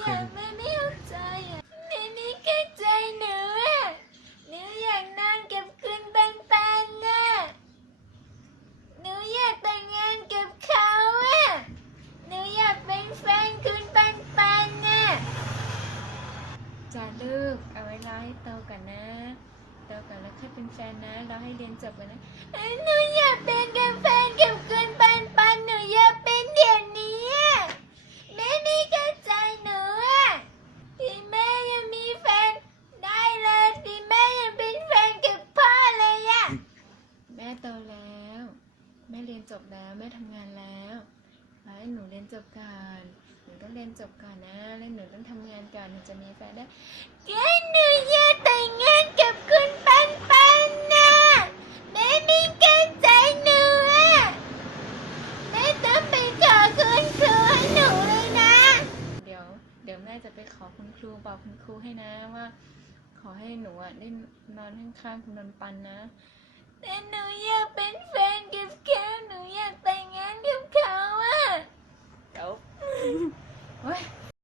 อยากแม่ไม่เข้าใจอะแม่ไม่เข้าใจหนูอะหนูอยากนอนกับคุณปันปันน่ะหนูอยากแต่งงานกับเขาอะหนูอยากเป็นแฟนคุณปันปันน่ะจ้าลูกเอาไว้รอให้โตก่อนนะโตก่อนแล้วค่อยเป็นแฟนนะเรอให้เรียนจบก่อนนะหนูอยาก ม่โตแล้ว แม่เรียนจบแล้วแม่ทำงานแล้วขอให้หนูเรียนจบก่อนหนูต้องเรียนจบก่อนนะแล้วหนูต้องทำงานก่อนหนูจะมีแฟนได้แกหนูอยาแต่งงานกับคุณปันปันนะแม่ไม่เข้าใจหนูอะไม่ต้องไปขอคุณครูให้หนูเลยนะ เดี๋ยวเดี๋ยวแม่จะไปขอคุณครูบอกคุณครูให้นะว่า ขอให้หนูอะได้นอนข้างๆคุณนนปันนะ Uh, and New